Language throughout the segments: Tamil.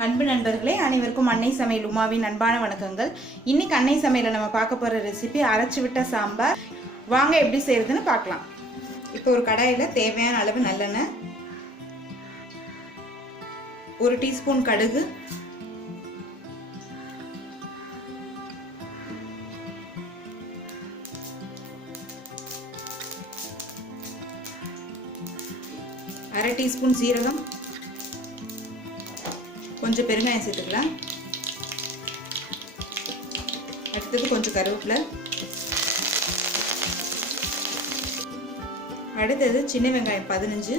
அன்பு நண்பர்களே, அனைவருக்கும் அன்னை சமையல் உமாவின் அன்பான வணக்கங்கள். இன்னைக்கு அன்னை சமையலில் நம்ம பார்க்க போகிற ரெசிபி அரைச்சி விட்ட சாம்பார். வாங்க எப்படி செய்யறதுன்னு பார்க்கலாம். இப்போ ஒரு கடாயில் தேவையான அளவு நல்லெண்ணெய், 1 டீஸ்பூன் கடுகு, அரை டீஸ்பூன் சீரகம், கொஞ்சம் பெருங்காயம் சேர்த்துக்கலாம். அடுத்தது கொஞ்சம் கருவேப்பிலை, அடுத்தது சின்ன வெங்காயம் 15,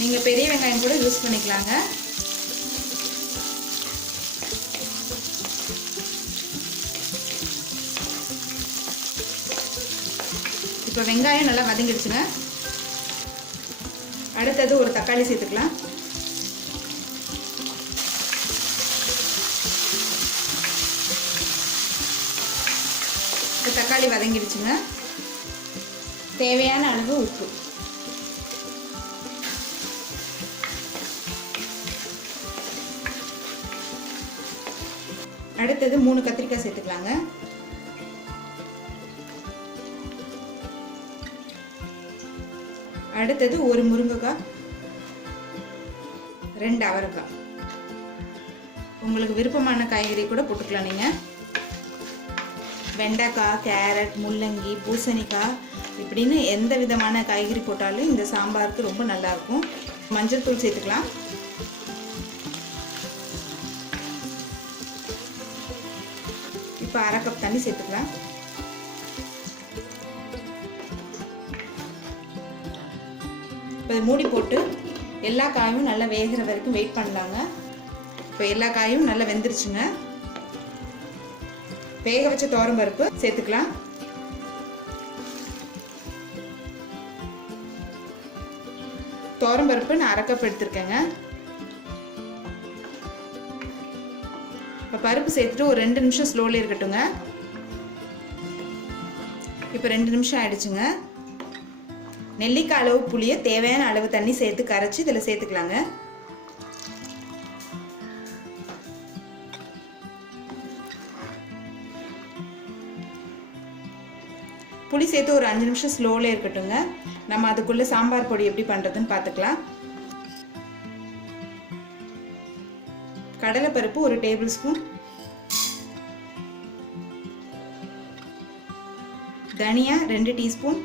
நீங்கள் பெரிய வெங்காயம் கூட யூஸ் பண்ணிக்கலாங்க. இப்போ வெங்காயம் நல்லா வதங்கிடுச்சுங்க. அடுத்தது ஒரு தக்காளி சேர்த்துக்கலாம். தக்காளி வதங்கிடுச்சுங்க. தேவையான அளவு உப்பு, அடுத்தது 3 கத்திரிக்காய் சேர்த்துக்கலாங்க. அடுத்தது ஒரு முருங்கைக்காய், 2 அவரைக்காய். உங்களுக்கு விருப்பமான காய்கறி கூட போட்டுக்கலாம். நீங்கள் வெண்டைக்காய், கேரட், முள்ளங்கி, பூசணிக்காய் இப்படின்னு எந்த விதமான காய்கறி போட்டாலும் இந்த சாம்பாருக்கு ரொம்ப நல்லாயிருக்கும். மஞ்சள் தூள் சேர்த்துக்கலாம். இப்போ 1/2 கப் தண்ணி சேர்த்துக்கலாம். இப்போ மூடி போட்டு எல்லா காயும் நல்லா வேகிற வரைக்கும் வெயிட் பண்ணலாங்க. இப்போ எல்லா காயும் நல்லா வெந்துருச்சுங்க. வேக வச்ச துவரம்பருப்பு சேர்த்துக்கலாம். துவரம்பருப்பு நான் 1/2 கப் எடுத்துருக்கேங்க. இப்போ பருப்பு சேர்த்துட்டு ஒரு 2 நிமிஷம் ஸ்லோவில் இருக்கட்டுங்க. இப்போ 2 நிமிஷம் ஆயிடுச்சுங்க. நெல்லிக்காய் அளவு புளியை தேவையான அளவு தண்ணி சேர்த்து கரைச்சி இதில் சேர்த்துக்கலாங்க. புளி சேர்த்து ஒரு 5 நிமிஷம் ஸ்லோவில் இருக்கட்டுங்க. நம்ம அதுக்குள்ளே சாம்பார் பொடி எப்படி பண்ணுறதுன்னு பார்த்துக்கலாம். கடலைப்பருப்பு 1 டேபிள் ஸ்பூன், தனியா 2 டீஸ்பூன்,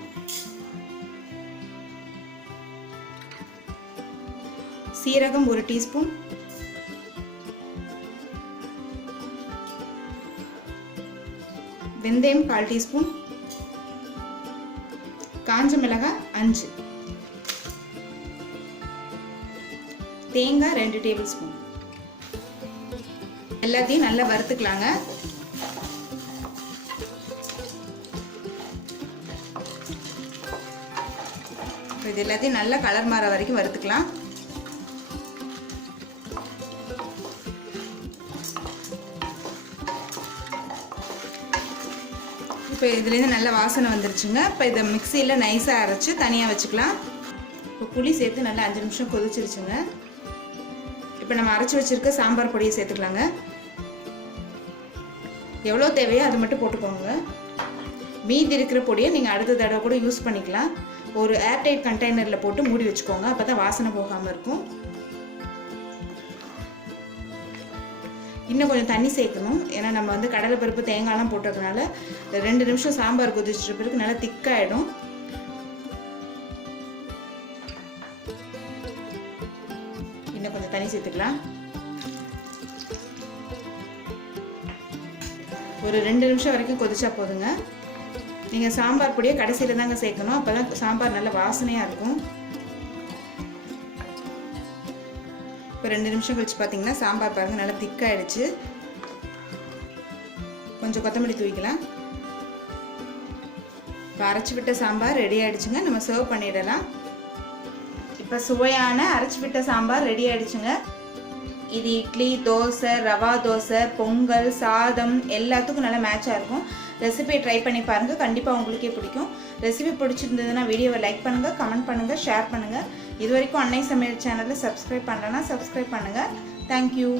சீரகம் 1 டீஸ்பூன், வெந்தயம் 1/4 டீஸ்பூன், காஞ்ச மிளகாய் 5, தேங்காய் 2 டேபிள் ஸ்பூன். எல்லாத்தையும் நல்லா வறுத்துக்கலாங்க. இது எல்லாத்தையும் நல்லா கலர் மாற வரைக்கும் வறுத்துக்கலாம். இப்போ இதுலேருந்து நல்ல வாசனை வந்துருச்சுங்க. இப்போ இதை மிக்சியில் நைஸாக அரைச்சி தனியாக வச்சுக்கலாம். இப்போ புளி சேர்த்து நல்லா 5 நிமிஷம் கொதிச்சிருச்சுங்க. இப்போ நம்ம அரைச்சி வச்சுருக்க சாம்பார் பொடியை சேர்த்துக்கலாங்க. எவ்வளோ தேவையோ அது மட்டும் போட்டுக்கோங்க. மீதி இருக்கிற பொடியை நீங்கள் அடுத்த தடவை கூட யூஸ் பண்ணிக்கலாம். ஒரு ஏர்டைட் கண்டெய்னரில் போட்டு மூடி வச்சுக்கோங்க. அப்போ தான் வாசனை போகாமல் இருக்கும். இன்னும் கொஞ்சம் தண்ணி சேர்க்கணும். ஏன்னா நம்ம வந்து கடலைப்பருப்பு தேங்காய்லாம் போட்டதுனால 2 நிமிஷம் சாம்பார் கொதிச்சிட்ட பிறகு நல்லா திக்காயிடும். இன்னும் கொஞ்சம் தண்ணி சேர்த்துக்கலாம். ஒரு 2 நிமிஷம் வரைக்கும் கொதிச்சா போதுங்க. நீங்கள் சாம்பார் பொடியை கடைசியில் தாங்க சேர்க்கணும். அப்போ தான் சாம்பார் நல்ல வாசனையாக இருக்கும். இப்போ 2 நிமிஷம் கழிச்சு பார்த்தீங்கன்னா சாம்பார் பாருங்கள் நல்லா திக்காயிடுச்சு. கொஞ்சம் கொத்தமல்லி தூவிக்கலாம். இப்போ அரைச்சி விட்ட சாம்பார் ரெடி ஆகிடுச்சுங்க. நம்ம சர்வ் பண்ணிடலாம். இப்போ சுவையான அரைச்சி விட்ட சாம்பார் ரெடி ஆகிடுச்சுங்க. இது இட்லி, தோசை, ரவா தோசை, பொங்கல், சாதம் எல்லாத்துக்கும் நல்லா மேட்சாக இருக்கும். ரெசிபியை ட்ரை பண்ணி பாருங்கள், கண்டிப்பாக உங்களுக்கே பிடிக்கும். ரெசிபி பிடிச்சிருந்ததுன்னா வீடியோவை லைக் பண்ணுங்கள், கமெண்ட் பண்ணுங்கள், ஷேர் பண்ணுங்கள். இது வரைக்கும் அன்னை சமையல் சேனலை சப்ஸ்கிரைப் பண்ணலன்னா சப்ஸ்கிரைப் பண்ணுங்கள். தேங்க்யூ.